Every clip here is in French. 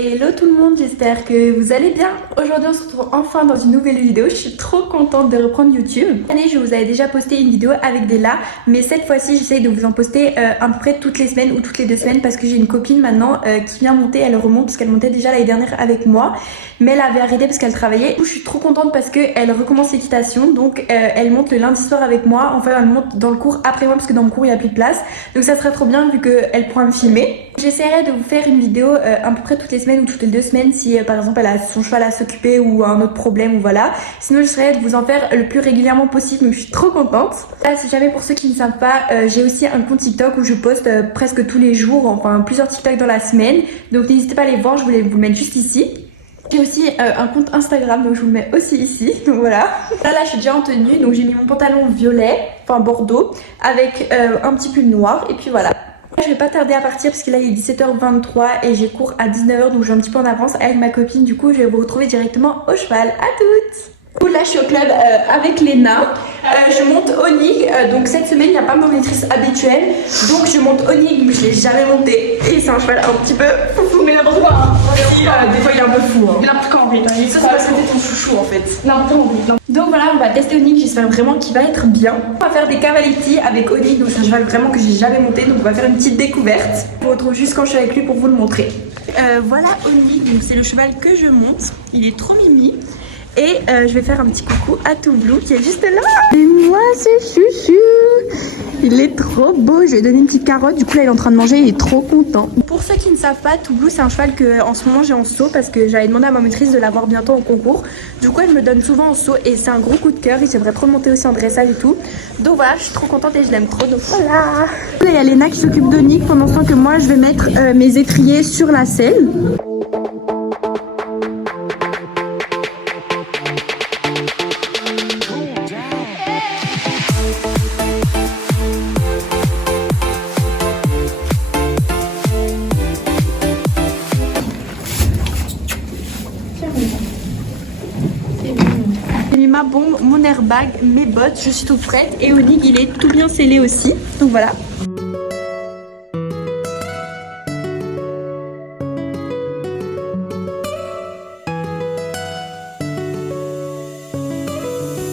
Hello tout le monde, j'espère que vous allez bien. Aujourd'hui on se retrouve enfin dans une nouvelle vidéo. Je suis trop contente de reprendre YouTube. Cette année je vous avais déjà posté une vidéo avec des là, mais cette fois-ci j'essaye de vous en poster à peu près toutes les semaines ou toutes les 2 semaines parce que j'ai une copine maintenant qui vient monter, elle remonte parce qu'elle montait déjà l'année dernière avec moi, mais elle avait arrêté parce qu'elle travaillait. Je suis trop contente parce qu'elle recommence l'équitation, donc elle monte le lundi soir avec moi. Enfin elle monte dans le cours après moi parce que dans le cours il n'y a plus de place, donc ça serait trop bien vu qu'elle pourra me filmer. J'essaierai de vous faire une vidéo à peu près toutes les semaines ou toutes les 2 semaines si par exemple elle a son cheval à s'occuper ou un autre problème ou voilà. Sinon j'essaierai de vous en faire le plus régulièrement possible, donc je suis trop contente. Là, si jamais pour ceux qui ne savent pas, j'ai aussi un compte TikTok où je poste presque tous les jours, enfin plusieurs TikTok dans la semaine, donc n'hésitez pas à les voir, je voulais vous le mettre juste ici. J'ai aussi un compte Instagram, donc je vous le mets aussi ici, donc voilà. Là je suis déjà en tenue, donc j'ai mis mon pantalon violet, enfin bordeaux, avec un petit pull noir et puis voilà. Je vais pas tarder à partir parce que là il est 17h23 et j'ai cours à 19h, donc je suis un petit peu en avance avec ma copine. Du coup je vais vous retrouver directement au cheval. À toutes! Là je suis au club avec Léna, je monte Onig, donc cette semaine il n'y a pas ma maîtrise habituelle, donc je monte Onig mais je l'ai jamais monté et c'est un cheval un petit peu foufou, mais n'importe quoi hein. Des fois il est un peu fou hein. Il a un peu envie, ça c'est parce que c'était ton chouchou en fait. Il a un peu envie. Donc voilà, on va tester Onig, j'espère vraiment qu'il va être bien. On va faire des cavaletti avec Onig, donc c'est un cheval vraiment que j'ai jamais monté, donc on va faire une petite découverte. Je vous retrouve juste quand je suis avec lui pour vous le montrer. Voilà Onig, donc c'est le cheval que je monte, il est trop mimi. Et je vais faire un petit coucou à Toublou qui est juste là. Et moi c'est chouchou. Il est trop beau. Je lui ai donné une petite carotte. Du coup là il est en train de manger. Il est trop content. Pour ceux qui ne savent pas, Toublou c'est un cheval que en ce moment j'ai en saut parce que j'avais demandé à ma maîtrise de l'avoir bientôt en concours. Du coup elle me donne souvent en saut et c'est un gros coup de cœur. Il s'aimerait trop monter aussi en dressage et tout. Donc voilà, je suis trop contente et je l'aime trop. Donc voilà. Là il y a Léna qui s'occupe de Nick pendant ce temps que moi je vais mettre mes étriers sur la selle. J'ai mis ma bombe, mon airbag, mes bottes, je suis toute prête et Onig il est tout bien scellé aussi, donc voilà.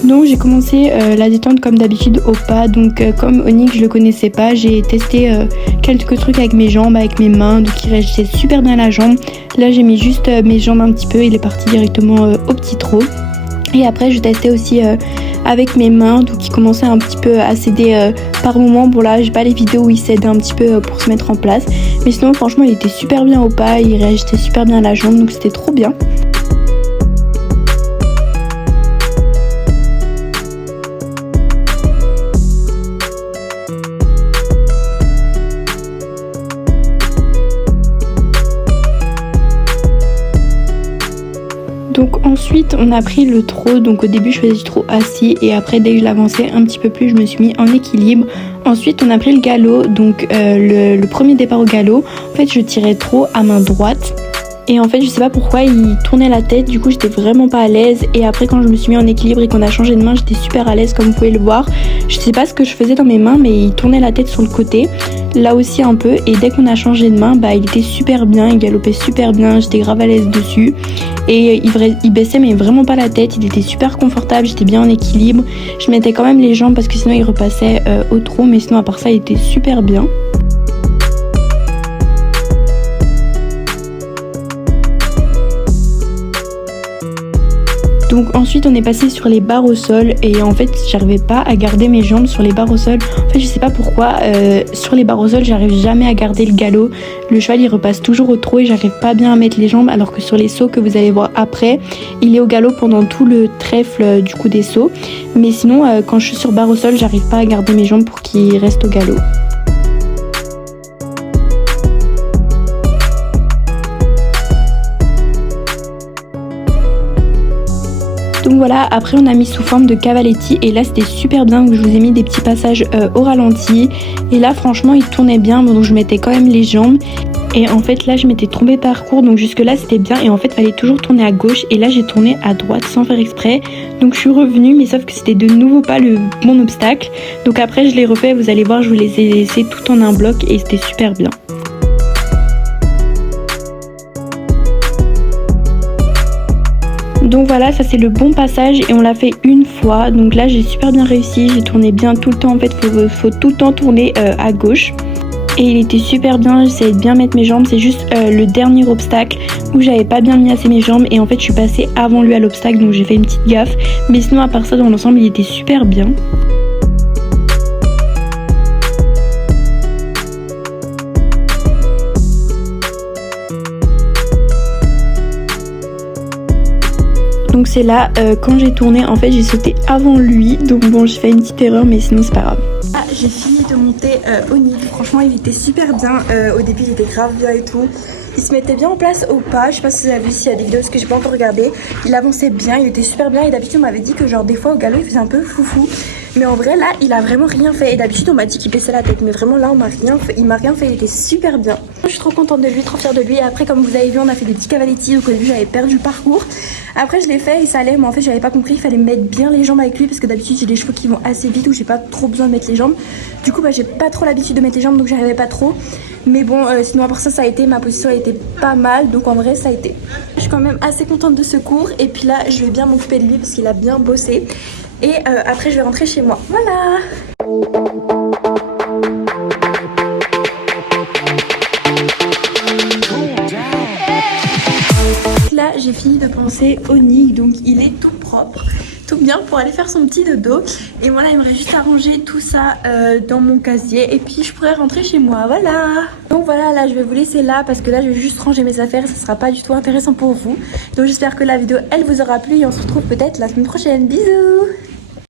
Donc j'ai commencé la détente comme d'habitude au pas, donc comme Onig je le connaissais pas, j'ai testé quelques trucs avec mes jambes, avec mes mains, donc il réagissait super bien la jambe. Là j'ai mis juste mes jambes un petit peu, il est parti directement au petit trot. Et après je testais aussi avec mes mains, donc il commençait un petit peu à céder par moment. Bon là j'ai pas les vidéos où il cède un petit peu pour se mettre en place, mais sinon franchement il était super bien au pas, il réagissait super bien à la jambe, donc c'était trop bien. Donc ensuite on a pris le trot, donc au début je faisais du trot assis et après dès que je l'avançais un petit peu plus je me suis mis en équilibre. Ensuite on a pris le galop, donc le premier départ au galop, en fait je tirais trop à main droite. Et en fait je sais pas pourquoi il tournait la tête, du coup j'étais vraiment pas à l'aise. Et après quand je me suis mis en équilibre et qu'on a changé de main, j'étais super à l'aise comme vous pouvez le voir. Je sais pas ce que je faisais dans mes mains mais il tournait la tête sur le côté, là aussi un peu. Et dès qu'on a changé de main, bah il était super bien, il galopait super bien, j'étais grave à l'aise dessus. Et il baissait mais vraiment pas la tête, il était super confortable, j'étais bien en équilibre. Je mettais quand même les jambes parce que sinon il repassait au trot, mais sinon à part ça il était super bien. Donc ensuite on est passé sur les barres au sol et en fait j'arrivais pas à garder mes jambes sur les barres au sol. En fait je sais pas pourquoi, sur les barres au sol j'arrive jamais à garder le galop. Le cheval il repasse toujours au trot et j'arrive pas bien à mettre les jambes, alors que sur les sauts que vous allez voir après, il est au galop pendant tout le trèfle du coup des sauts. Mais sinon quand je suis sur barre au sol j'arrive pas à garder mes jambes pour qu'il reste au galop. Donc voilà, après on a mis sous forme de cavaletti et là c'était super bien, je vous ai mis des petits passages au ralenti et là franchement il tournait bien, donc je mettais quand même les jambes. Et en fait là je m'étais trompée de parcours, donc jusque là c'était bien et en fait fallait toujours tourner à gauche et là j'ai tourné à droite sans faire exprès. Donc je suis revenue mais sauf que c'était de nouveau pas le bon obstacle. Donc après je l'ai refait, vous allez voir, je vous les ai laissés tout en un bloc et c'était super bien. Donc voilà, ça c'est le bon passage et on l'a fait une fois. Donc là j'ai super bien réussi, j'ai tourné bien tout le temps. En fait faut tout le temps tourner à gauche. Et il était super bien, j'essayais de bien mettre mes jambes. C'est juste le dernier obstacle où j'avais pas bien mis assez mes jambes. Et en fait je suis passée avant lui à l'obstacle, donc j'ai fait une petite gaffe. Mais sinon à part ça, dans l'ensemble il était super bien. Donc c'est là, quand j'ai tourné, en fait j'ai sauté avant lui. Donc bon, j'ai fait une petite erreur, mais sinon c'est pas grave. Ah, j'ai fini de monter au nid. Franchement il était super bien. Au début il était grave bien et tout. Il se mettait bien en place au pas. Je sais pas si vous avez vu, s'il y a des vidéos parce que j'ai pas encore regardé. Il avançait bien, il était super bien. Et d'habitude on m'avait dit que genre des fois au galop il faisait un peu foufou. Mais en vrai là il a vraiment rien fait. Et d'habitude on m'a dit qu'il baissait la tête. Mais vraiment là on m'a rien fait. Il m'a rien fait, il était super bien. Je suis trop contente de lui, trop fière de lui. Et après comme vous avez vu on a fait des petits cavaletti. Donc au début j'avais perdu le parcours. Après je l'ai fait et ça allait. Mais en fait j'avais pas compris, il fallait mettre bien les jambes avec lui. Parce que d'habitude j'ai des chevaux qui vont assez vite où j'ai pas trop besoin de mettre les jambes. Du coup bah j'ai pas trop l'habitude de mettre les jambes, donc j'arrivais pas trop. Mais bon sinon à part ça, ça a été, ma position a été pas mal. Donc en vrai ça a été. Je suis quand même assez contente de ce cours. Et puis là je vais bien m'occuper de lui parce qu'il a bien bossé. Et après je vais rentrer chez moi. Voilà. Là j'ai fini de penser au nid, donc il est tout propre, tout bien pour aller faire son petit dodo. Et voilà, il me reste juste à ranger tout ça dans mon casier et puis je pourrais rentrer chez moi. Voilà. Donc voilà, là je vais vous laisser là parce que là je vais juste ranger mes affaires, ça sera pas du tout intéressant pour vous. Donc j'espère que la vidéo elle vous aura plu et on se retrouve peut-être la semaine prochaine. Bisous.